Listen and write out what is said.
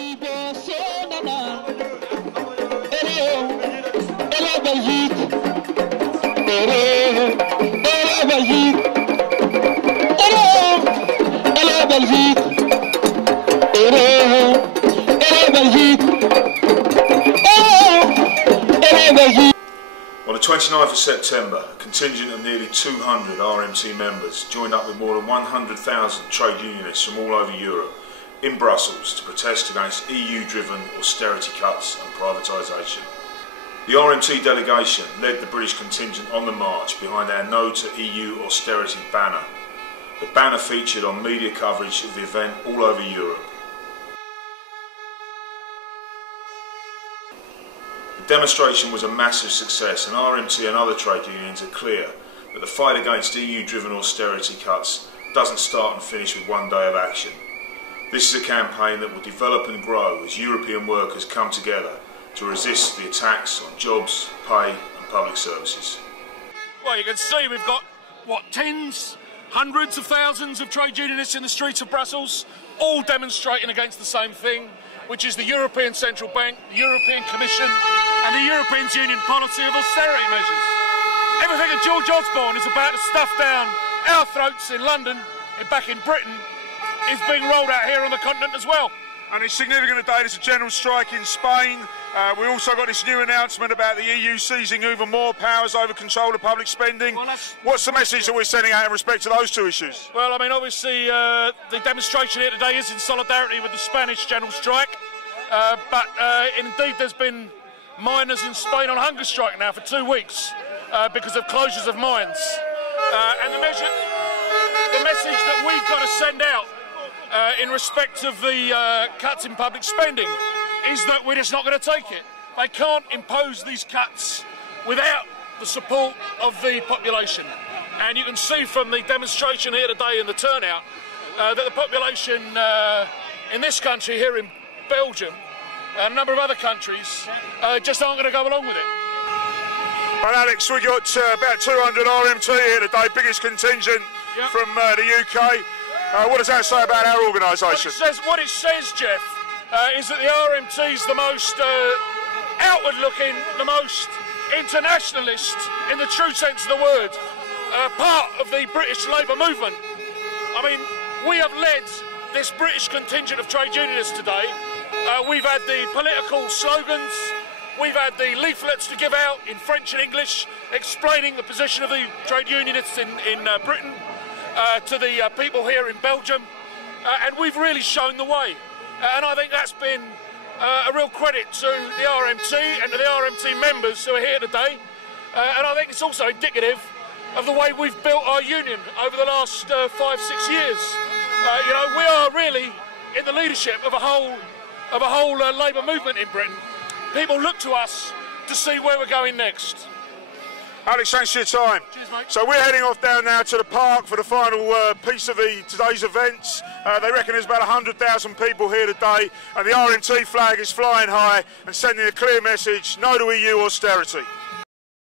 On the 29th of September, a contingent of nearly 200 RMT members joined up with more than 100,000 trade unionists from all over Europe in Brussels to protest against EU-driven austerity cuts and privatisation. The RMT delegation led the British contingent on the march behind our No to EU Austerity banner. The banner featured on media coverage of the event all over Europe. The demonstration was a massive success, and RMT and other trade unions are clear that the fight against EU-driven austerity cuts doesn't start and finish with one day of action. This is a campaign that will develop and grow as European workers come together to resist the attacks on jobs, pay and public services. Well, you can see we've got, what, tens, hundreds of thousands of trade unionists in the streets of Brussels, all demonstrating against the same thing, which is the European Central Bank, the European Commission and the European Union policy of austerity measures. Everything that George Osborne is about to stuff down our throats in London and back in Britain is being rolled out here on the continent as well. And it's significant today, there's a general strike in Spain. We also got this new announcement about the EU seizing even more powers over control of public spending. Well, what's the message that we're sending out in respect to those two issues? Well, I mean, obviously the demonstration here today is in solidarity with the Spanish general strike. But indeed there's been miners in Spain on hunger strike now for 2 weeks because of closures of mines. And the message that we've got to send out in respect of the cuts in public spending is that we're just not going to take it. They can't impose these cuts without the support of the population. And you can see from the demonstration here today and the turnout that the population in this country, here in Belgium, and a number of other countries, just aren't going to go along with it. Well, Alex, we got about 200 RMT here today, biggest contingent from the UK. What does that say about our organisation? What it says, Geoff, is that the RMT is the most outward-looking, the most internationalist, in the true sense of the word, part of the British Labour movement. I mean, we have led this British contingent of trade unionists today. We've had the political slogans, we've had the leaflets to give out in French and English explaining the position of the trade unionists in Britain to the people here in Belgium, and we've really shown the way. And I think that's been a real credit to the RMT and to the RMT members who are here today. And I think it's also indicative of the way we've built our union over the last 5-6 years. You know, we are really in the leadership of a whole labour movement in Britain. People look to us to see where we're going next. Alex, thanks for your time. Cheers, mate. So we're heading off down now to the park for the final piece of today's events. They reckon there's about 100,000 people here today, and the RMT flag is flying high and sending a clear message: no to EU austerity.